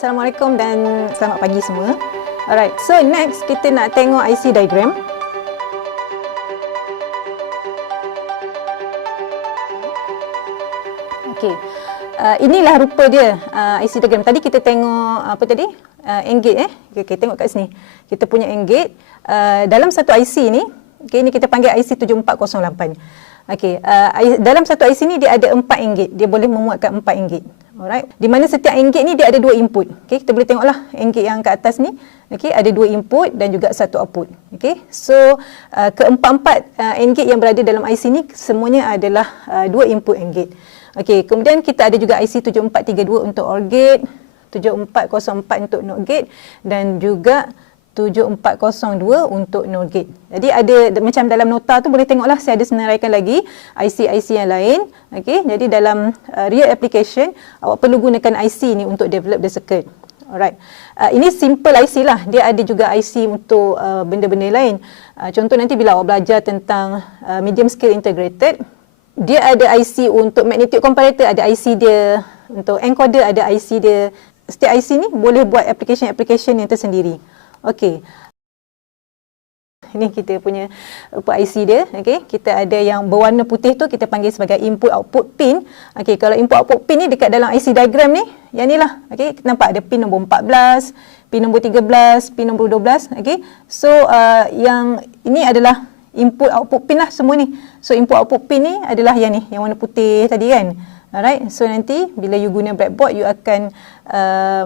Assalamualaikum dan selamat pagi semua. Alright, so next kita nak tengok IC diagram. Okay, inilah rupa dia IC diagram. Tadi kita tengok apa tadi? N-gate Okay, tengok kat sini. Kita punya N-gate. Dalam satu IC ni, okay, ni kita panggil IC 7408. Okay, dalam satu IC ni dia ada 4 N-gate. Dia boleh memuatkan 4 N-gate. Alright. Di mana setiap N-gate ni dia ada 2 input. Okay, kita boleh tengoklah N-gate yang kat atas ni. Okay, ada 2 input dan juga 1 output. Okay, so keempat-empat N-gate yang berada dalam IC ni semuanya adalah 2 input N-gate. Okay, kemudian kita ada juga IC 7432 untuk OR gate, 7404 untuk NOT gate dan juga 7402 untuk NOR gate. Jadi ada macam dalam nota tu boleh tengoklah saya ada senaraikan lagi IC-IC yang lain. Okey, jadi dalam real application awak perlu gunakan IC ni untuk develop the circuit. Alright. Ini simple IC lah. Dia ada juga IC untuk benda-benda lain. Contoh nanti bila awak belajar tentang medium scale integrated, dia ada IC untuk magnetic comparator, ada IC dia, untuk encoder ada IC dia. Setiap IC ni boleh buat application-application yang tersendiri. Okey. Ini kita punya IC dia. Okey, kita ada yang berwarna putih tu kita panggil sebagai input output pin. Okey, kalau input output pin ni dekat dalam IC diagram ni, yang ni lah. Okey, kita nampak ada pin nombor 14, pin nombor 13, pin nombor 12. Okey. So yang ini adalah input output pin lah semua ni. So input output pin ni adalah yang ni, yang warna putih tadi kan. Alright, so nanti bila you guna breadboard, you akan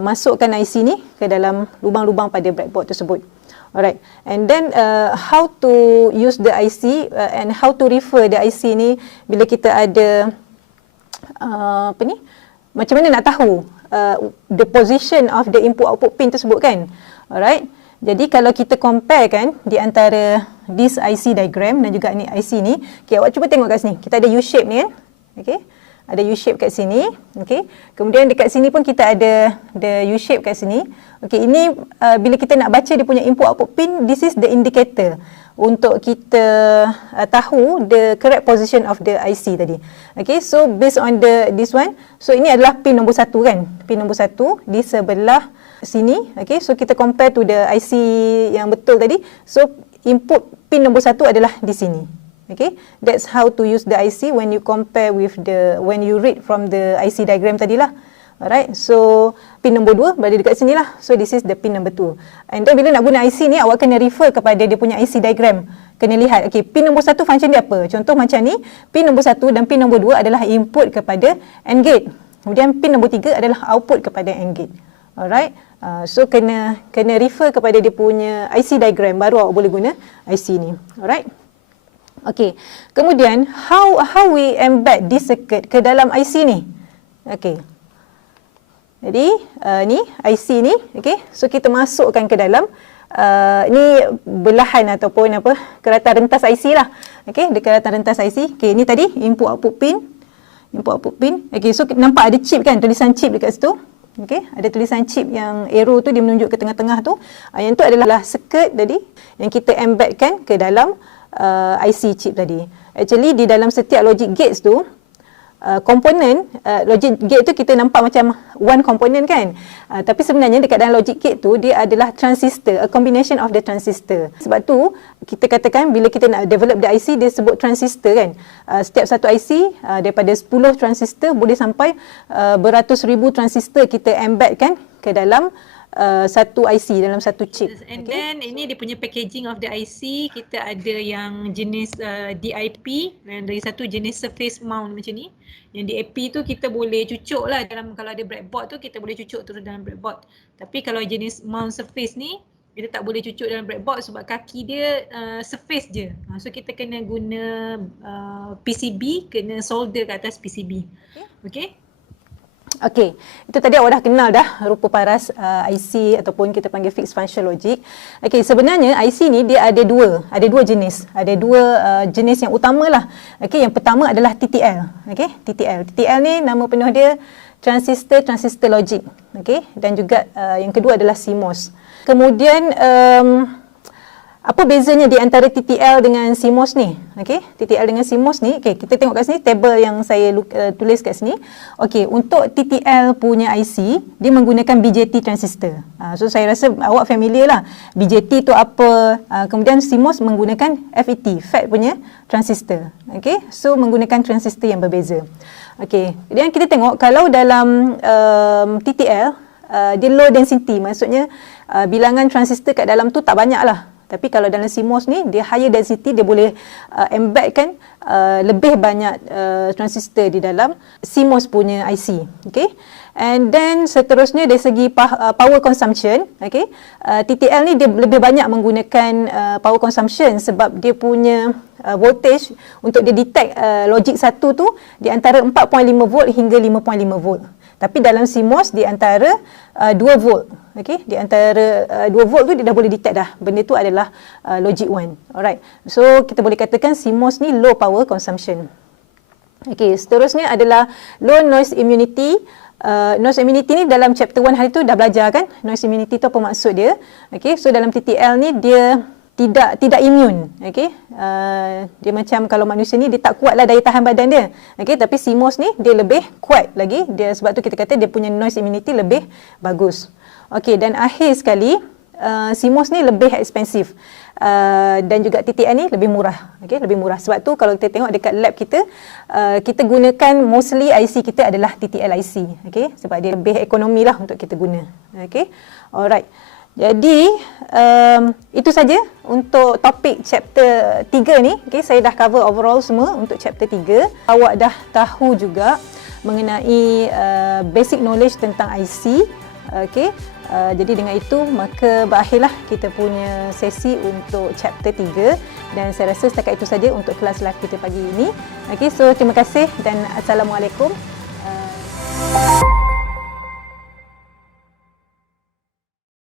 masukkan IC ni ke dalam lubang-lubang pada breadboard tersebut. Alright, and then how to use the IC and how to refer the IC ni bila kita ada apa ni? Macam mana nak tahu the position of the input output pin tersebut kan? Alright, jadi kalau kita compare kan di antara this IC diagram dan juga ni IC ni, okay, awak cuba tengok kat sini. Kita ada U-shape ni kan? Okay. Ada U-shape kat sini, okey. Kemudian dekat sini pun kita ada the U-shape kat sini. Okey, ini bila kita nak baca dia punya input output pin, this is the indicator untuk kita tahu the correct position of the IC tadi. Okey, so based on this one, so ini adalah pin nombor 1 kan? Pin nombor 1 di sebelah sini. Okey, so kita compare to the IC yang betul tadi. So input pin nombor 1 adalah di sini. Okay, that's how to use the IC when you compare with when you read from the IC diagram tadilah. Alright, so pin nombor 2 berada dekat sini lah. So this is the pin number 2. And then bila nak guna IC ni, awak kena refer kepada dia punya IC diagram. Kena lihat, okay, pin nombor 1 function dia apa. Contoh macam ni, pin nombor 1 dan pin nombor 2 adalah input kepada AND gate. Kemudian pin nombor 3 adalah output kepada AND gate. Alright, so kena refer kepada dia punya IC diagram, baru awak boleh guna IC ni. Alright. Okey, kemudian how we embed this circuit ke dalam IC ni? Okey, jadi ni IC ni, okey, so kita masukkan ke dalam ni belahan ataupun apa, keratan rentas IC lah. Okey, di keratan rentas IC. Okey, ni tadi input output pin, okey, so nampak ada chip kan, tulisan chip dekat situ. Okey, ada tulisan chip yang arrow tu dia menunjuk ke tengah-tengah tu. Yang tu adalah circuit tadi yang kita embedkan ke dalam IC chip tadi. Actually di dalam setiap logic gates tu, komponen logic gate tu kita nampak macam one component kan, tapi sebenarnya dekat dalam logic gate tu dia adalah transistor, a combination of the transistor. Sebab tu kita katakan bila kita nak develop the IC, dia sebut transistor kan. Setiap satu IC daripada 10 transistor boleh sampai beratus ribu transistor kita embedkan ke dalam satu IC, dalam satu chip. And then ini dia punya packaging of the IC. Kita ada yang jenis DIP dan dari satu jenis surface mount macam ni. Yang DIP tu kita boleh cucuk lah dalam, kalau ada breadboard tu kita boleh cucuk terus dalam breadboard. Tapi kalau jenis mount surface ni kita tak boleh cucuk dalam breadboard sebab kaki dia surface je. So kita kena guna PCB, kena solder ke atas PCB. Okay? Okey, itu tadi awak dah kenal dah rupa paras IC ataupun kita panggil fixed function logic. Okey, sebenarnya IC ni dia ada dua jenis. Ada dua jenis yang utamalah. Okey, yang pertama adalah TTL. Okey, TTL. TTL ni nama penuh dia transistor logic. Okey, dan juga yang kedua adalah CMOS. Kemudian Apa bezanya di antara TTL dengan CMOS ni? Okey, TTL dengan CMOS ni, okey, kita tengok kat sini table yang saya tulis kat sini. Okey, untuk TTL punya IC, dia menggunakan BJT transistor. So saya rasa awak familiar lah. BJT tu apa? Kemudian CMOS menggunakan FET, FET punya transistor. Okey, so menggunakan transistor yang berbeza. Okey, kemudian kita tengok kalau dalam TTL, dia low density, maksudnya bilangan transistor kat dalam tu tak banyak lah. Tapi kalau dalam CMOS ni, dia higher density, dia boleh embedkan lebih banyak transistor di dalam CMOS punya IC. Okay? And then seterusnya dari segi power consumption, okay? TTL ni dia lebih banyak menggunakan power consumption sebab dia punya voltage untuk dia detect logic 1 tu di antara 4.5 volt hingga 5.5 volt. Tapi dalam CMOS di antara 2 volt. Okey, di antara 2 volt tu dia dah boleh detect dah. Benda tu adalah logic 1. Alright. So kita boleh katakan CMOS ni low power consumption. Okey, seterusnya adalah low noise immunity. Noise immunity ni dalam chapter 1 hari tu dah belajar kan? Noise immunity tu apa maksud dia? Okey, so dalam TTL ni dia tidak imun, okey. Dia macam kalau manusia ni dia tak kuatlah daya tahan badan dia. Okey, tapi CMOS ni dia lebih kuat lagi. Dia sebab tu kita kata dia punya noise immunity lebih bagus. Okey, dan akhir sekali CMOS ni lebih expensive. Dan juga TTL ni lebih murah. Okey, lebih murah. Sebab tu kalau kita tengok dekat lab kita, kita gunakan mostly IC kita adalah TTL IC. Okey, sebab dia lebih ekonomi lah untuk kita guna. Okey. Alright. Jadi itu saja untuk topik chapter 3 ni. Okay, saya dah cover overall semua untuk chapter 3. Awak dah tahu juga mengenai basic knowledge tentang IC. Okay, jadi dengan itu maka berakhirlah kita punya sesi untuk chapter 3 dan saya rasa setakat itu saja untuk kelas live kita pagi ini. Okay, so terima kasih dan Assalamualaikum.